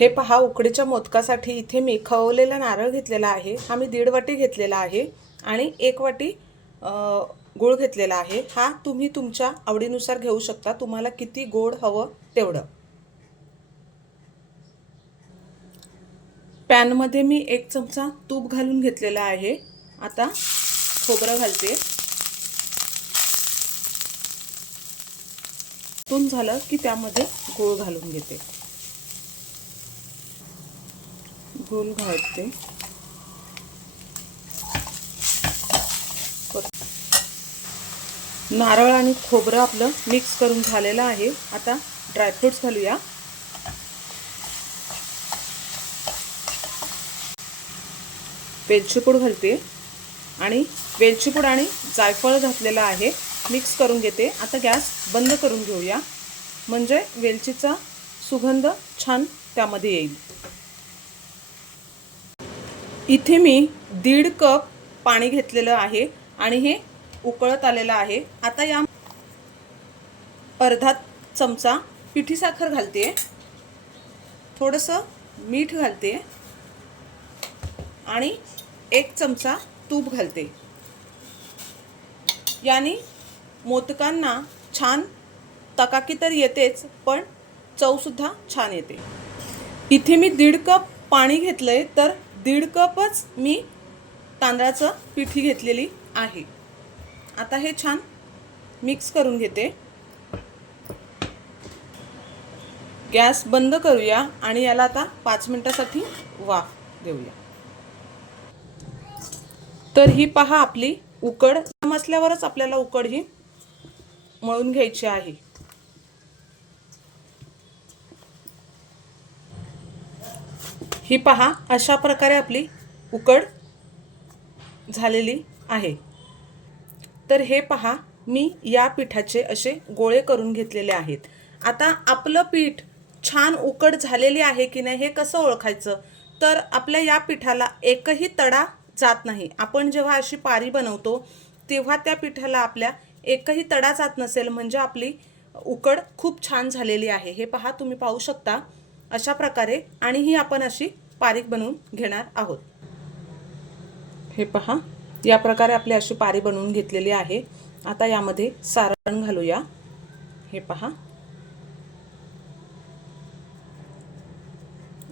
हे पहा उकडीच्या मोदकासाठी इथे मी खवलेला नारळ घेतलेला आहे हा मी दीड वाटी घेतलेला आहे आणि एक वाटी गूळ घेतलेला आहे. हा तुम्ही तुमच्या आवडीनुसार घेऊ शकता. तुम्हाला किती गोड हवं तेवढं. पॅनमध्ये मी एक चमचा तूप घालून घेतलेला आहे. आता खोबरं घालते. तून झालं की त्यामध्ये गूळ घालून घेते. गूळ घालते. नारळ आणि खोबरं आपलं मिक्स करून झालेलं आहे. आता ड्रायफ्रुट्स घालूया. वेलचीपूड घालते. आणि वेलचीपूड आणि जायफळ घातलेलं आहे. मिक्स करून घेते. आता गॅस बंद करून घेऊया. म्हणजे वेलचीचा सुगंध छान त्यामध्ये येईल. इथे मी दीड कप पाणी घेतलेलं आहे आणि हे उकळत आलेलं आहे. आता या अर्धा चमचा पिठी साखर घालते थोडंसं मीठ घालते आणि एक चमचा तूप घालते याने मोदकांना छान तकाकी तर येतेच पण चवसुद्धा छान येते. इथे मी दीड कप पाणी घेतलंय तर दीड कपच मी तांदळाचं पिठी घेतलेली आहे. आता हे छान मिक्स करून घेते. गॅस बंद करूया आणि याला आता पाच मिनिटासाठी वाफ देऊया. तर ही पहा आपली उकड. असल्यावरच आपल्याला उकड ही मळून घ्यायची आहे. ही पहा अशा प्रकारे आपली उकड झालेली आहे. तर हे पहा मी या पिठाचे असे गोळे करून घेतलेले आहेत. आता आपलं पीठ छान उकड झालेली आहे की नाही हे कसं ओळखायचं? तर आपल्या या पिठाला एकही तडा जात नाही. आपण जेव्हा अशी पारी बनवतो तेव्हा त्या पिठाला आपल्या एकही तडा जात नसेल. म्हणजे आपली उकड खूप छान झालेली आहे. हे पहा तुम्ही पाहू शकता. अशा प्रकारे आणि ही आपण अशी पारीक बनवून घेणार आहोत. हे पहा या प्रकारे आपली अशी पारी बनवून घेतलेली आहे. आता यामध्ये सारण घालूया. हे पहा.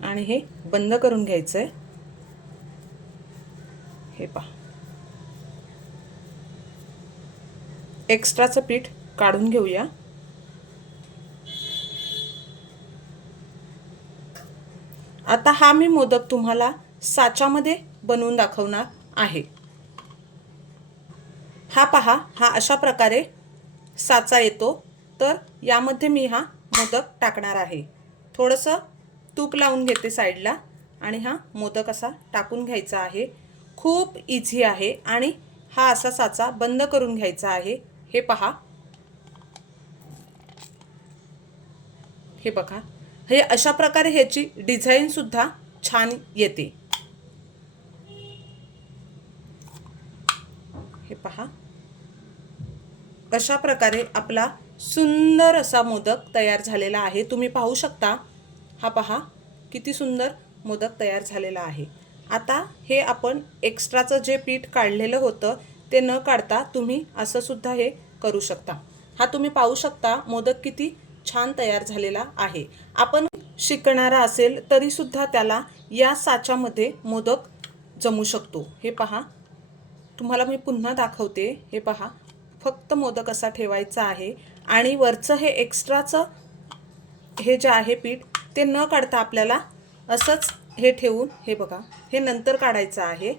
आणि हे बंद करून घ्यायचंय. हे पहा. एक्स्ट्राचं पीठ काढून घेऊया. आता हा मी मोदक तुम्हाला साच्यामध्ये बनवून दाखवणार आहे. हा पहा हा अशा प्रकारे साचा येतो. तर यामध्ये मी हा मोदक टाकणार आहे. थोडंसं तूप लावून घेते साईडला आणि हा मोदक असा टाकून घ्यायचा आहे. खूप इझी आहे आणि हा असा साचा बंद करून घ्यायचा आहे. हे पहा. हे बघा. हे अशा प्रकारे ह्याची डिझाईनसुद्धा छान येते. हे पहा. अशा प्रकारे आपला सुंदर असा मोदक तयार झालेला आहे. तुम्ही पाहू शकता. हा पहा किती सुंदर मोदक तयार झालेला आहे. आता हे आपण एक्स्ट्राचं जे पीठ काढलेलं होतं ते न काढता तुम्ही असं सुद्धा हे करू शकता. हा तुम्ही पाहू शकता मोदक किती छान तयार झालेला आहे. आपण शिकणारा असेल तरी सुद्धा त्याला या साच्यामध्ये मोदक जमू शकतो. हे पहा. तुम्हाला मी पुन्हा दाखवते. हे पहा. फक्त मोदक असा ठेवायचा आहे. आणि वरचं हे एक्स्ट्राचं हे जे आहे पीठ ते न काढता आपल्याला असंच हे ठेवून हे बघा हे नंतर काढायचं आहे.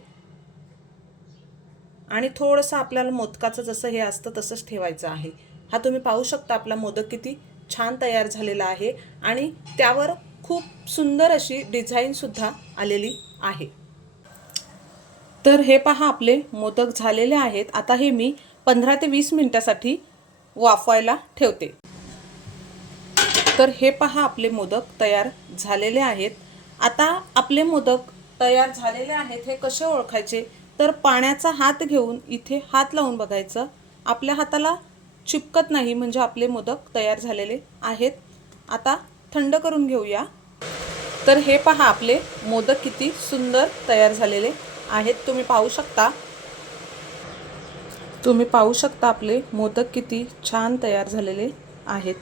आणि थोडंसं आपल्याला मोदकाचं जसं हे असतं तसंच ठेवायचं आहे. हा तुम्ही पाहू शकता आपला मोदक किती छान तयार झालेला आहे आणि त्यावर खूप सुंदर अशी डिझाईनसुद्धा आलेली आहे. तर हे पहा आपले मोदक झालेले आहेत. आता हे मी पंधरा ते वीस मिनिटासाठी वाफवायला ठेवते. तर हे पहा आपले मोदक तयार झालेले आहेत. आता आपले मोदक तयार झालेले आहेत हे कसे ओळखायचे? तर पाण्याचा हात घेऊन इथे हात लावून बघायचं. आपल्या हाताला चिपकत नाही म्हणजे आपले मोदक तयार झालेले आहेत. आता थंड करून घेऊया. तर हे पहा आपले मोदक किती सुंदर तयार झालेले आहेत. तुम्ही पाहू शकता. तुम्ही पाहू शकता आपले मोदक किती छान तयार झालेले आहेत.